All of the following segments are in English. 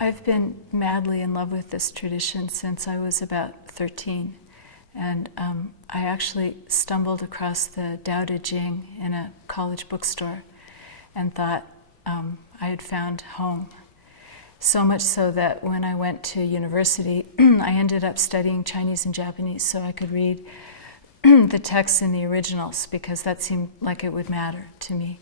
I've been madly in love with this tradition since I was about 13. And I actually stumbled across the Tao Te Ching in a college bookstore and thought I had found home. So much so that when I went to university, I ended up studying Chinese and Japanese so I could read the texts in the originals, because that seemed like it would matter to me.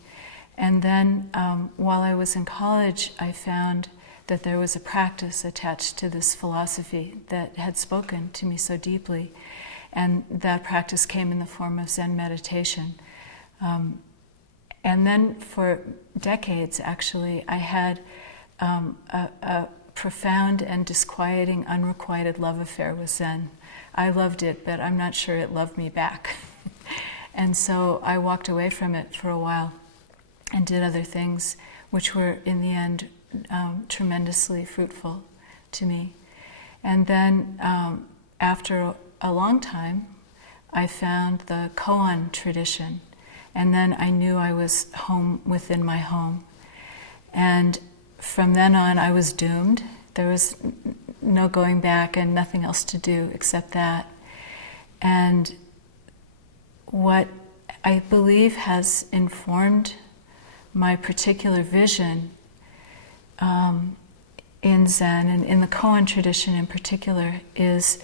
And then while I was in college, I found that there was a practice attached to this philosophy that had spoken to me so deeply. And that practice came in the form of Zen meditation. And then for decades, actually, I had a profound and disquieting, unrequited love affair with Zen. I loved it, but I'm not sure it loved me back. And so I walked away from it for a while and did other things, which were, in the end, tremendously fruitful to me. And then after a long time, I found the Cohen Tradition. And then I knew I was home within my home. And from then on, I was doomed. There was no going back and nothing else to do except that. And what I believe has informed my particular vision in Zen, and in the Cohen tradition in particular, is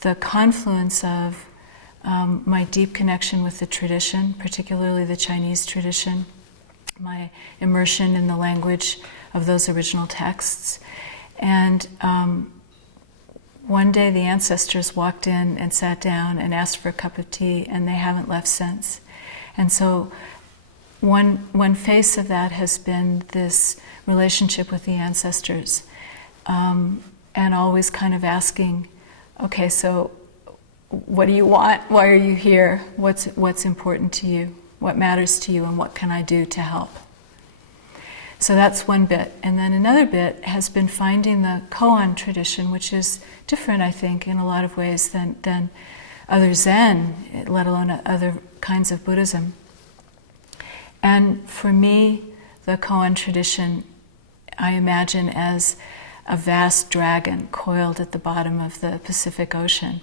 the confluence of my deep connection with the tradition, particularly the Chinese tradition, my immersion in the language of those original texts. And one day the ancestors walked in and sat down and asked for a cup of tea, and they haven't left since. And so one face of that has been this relationship with the ancestors, and always kind of asking, okay, so what do you want? Why are you here? What's important to you? What matters to you, and what can I do to help? So that's one bit. And then another bit has been finding the Koan tradition, which is different, I think, in a lot of ways than other Zen, let alone other kinds of Buddhism. And for me, the Koan tradition, I imagine as a vast dragon coiled at the bottom of the Pacific Ocean.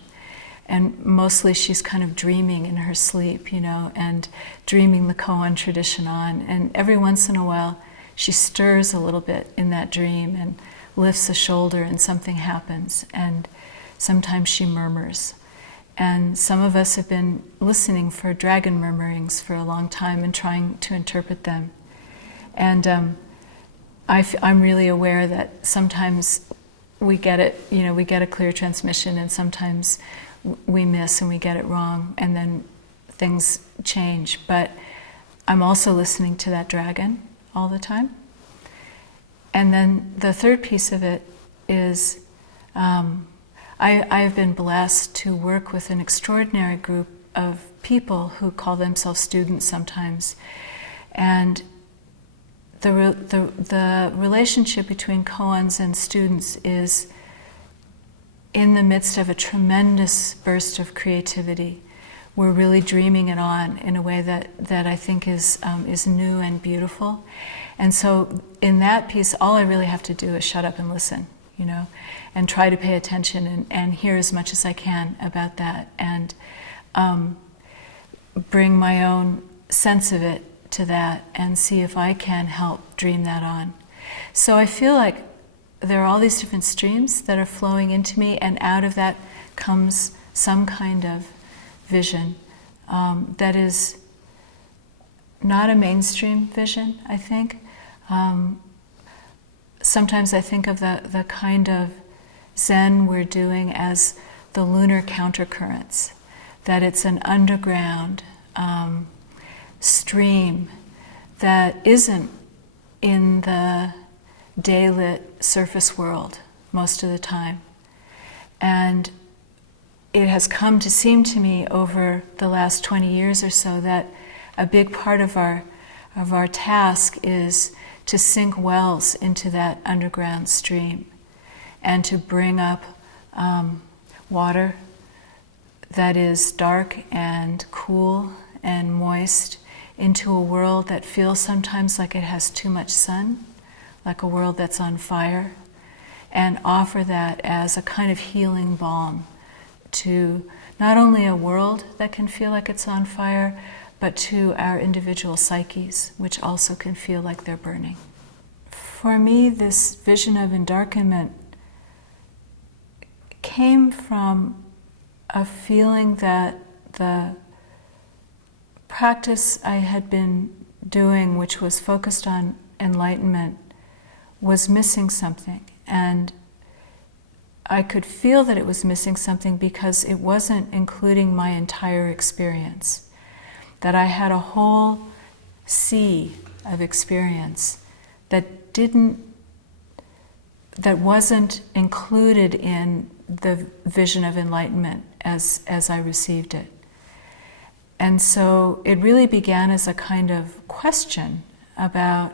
And mostly she's kind of dreaming in her sleep, and dreaming the Koan tradition on. And every once in a while, she stirs a little bit in that dream and lifts a shoulder and something happens. And sometimes she murmurs. And some of us have been listening for dragon murmurings for a long time and trying to interpret them. And I'm really aware that sometimes we get it, we get a clear transmission, and sometimes we miss and we get it wrong, and then things change. But I'm also listening to that dragon all the time. And then the third piece of it is I've been blessed to work with an extraordinary group of people who call themselves students sometimes. And the relationship between koans and students is in the midst of a tremendous burst of creativity. We're really dreaming it on in a way that I think is new and beautiful. And so in that piece, all I really have to do is shut up and listen, and try to pay attention and hear as much as I can about that, and bring my own sense of it to that and see if I can help dream that on. So I feel like there are all these different streams that are flowing into me, and out of that comes some kind of vision that is not a mainstream vision, I think. Sometimes I think of the kind of Zen we're doing as the lunar countercurrents, that it's an underground stream that isn't in the daylit surface world most of the time. And it has come to seem to me over the last 20 years or so that a big part of our task is to sink wells into that underground stream and to bring up water that is dark and cool and moist into a world that feels sometimes like it has too much sun, like a world that's on fire, and offer that as a kind of healing balm to not only a world that can feel like it's on fire, but to our individual psyches, which also can feel like they're burning. For me, this vision of endarkenment came from a feeling that the practice I had been doing, which was focused on enlightenment, was missing something. And I could feel that it was missing something because it wasn't including my entire experience. That I had a whole sea of experience that wasn't included in the vision of enlightenment as I received it. And so it really began as a kind of question about,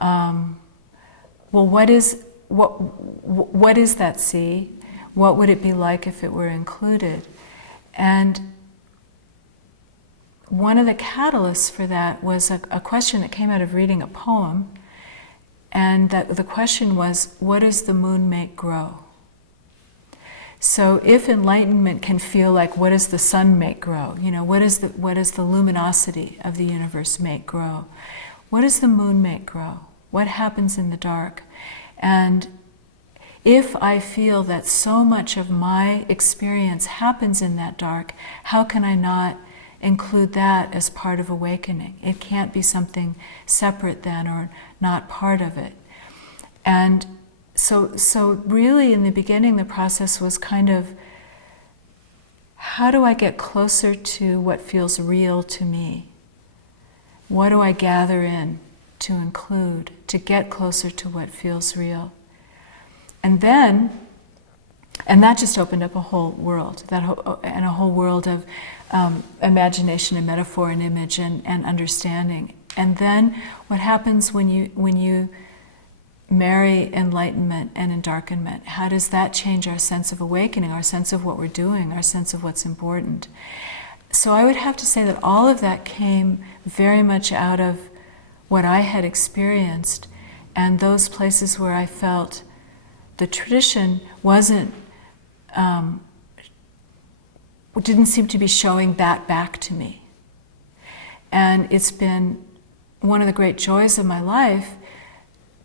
well, what is that sea? What would it be like if it were included? And one of the catalysts for that was a question that came out of reading a poem, and that the question was, what does the moon make grow? So if enlightenment can feel like, what does the sun make grow? You know, what is the luminosity of the universe make grow? What does the moon make grow? What happens in the dark? And if I feel that so much of my experience happens in that dark, how can I not include that as part of awakening? It can't be something separate then, or not part of it. And so really in the beginning the process was kind of, how do I get closer to what feels real to me? What do I gather in to include, to get closer to what feels real? And that just opened up a whole world, and a whole world of imagination and metaphor and image and understanding. And then what happens when you marry enlightenment and endarkenment? How does that change our sense of awakening, our sense of what we're doing, our sense of what's important? So I would have to say that all of that came very much out of what I had experienced, and those places where I felt the tradition didn't seem to be showing that back to me. And it's been one of the great joys of my life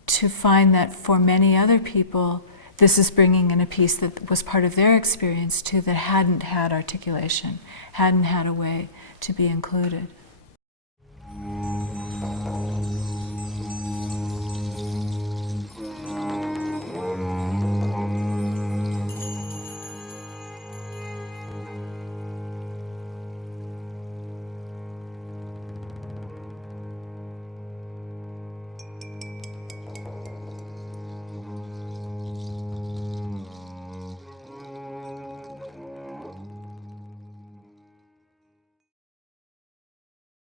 to find that for many other people, this is bringing in a piece that was part of their experience too, that hadn't had articulation, hadn't had a way to be included.